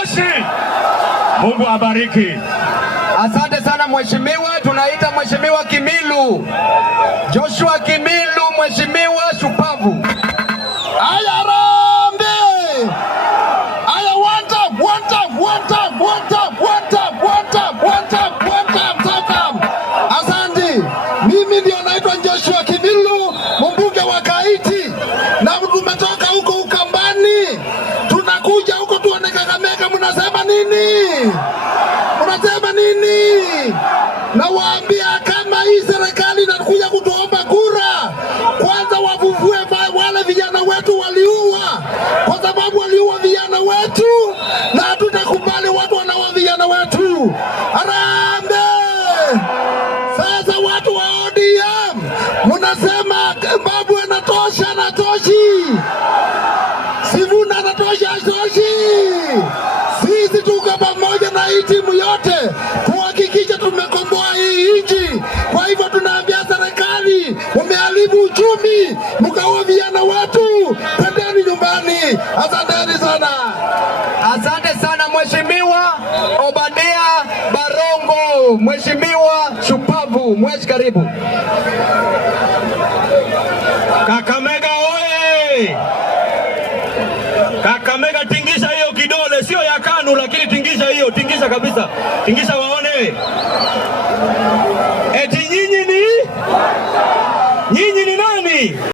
Moshi. Mungu abariki. Asante sana mheshimiwa. Tunaita mheshimiwa Kimilu, Joshua Kimilu, mheshimiwa shupavu. Aya rambe. Aya one time. Asante. Mimi ndio naitwa Joshua Kimilu, mbunge wa Kaiti. Na tumetoka huko Ukambani. Tunakuja huko tuone Kakamega, mnasema nini? Unasema nini? Na waambia kama hii serikali inakuja kutuomba kura, kwanza wavuvue wale vijana wetu waliua, kwa sababu waliua vijana wetu na hatutakubali watu wanaua vijana wetu. Harambee! Sasa watu wa ODM mnasema babu anatosha, anatoshi. Sifuna anatosha, atoshi. Sisi tuko pamoja na hii timu yote kuhakikisha tumekomboa hii nchi. Kwa hivyo tunaambia serikali, umeharibu uchumi, mkaua vijana wetu, pendeni nyumbani. Asanteni sana. Asante sana mheshimiwa Obadia Barongo, mheshimiwa shupavu. Mweshi, karibu. Kakamega oye! Kakamega, tingisha hiyo kidole, sio ya KANU lakini tingisha hiyo, tingisha kabisa. Tingisha waone. Eti nyinyi ni nani?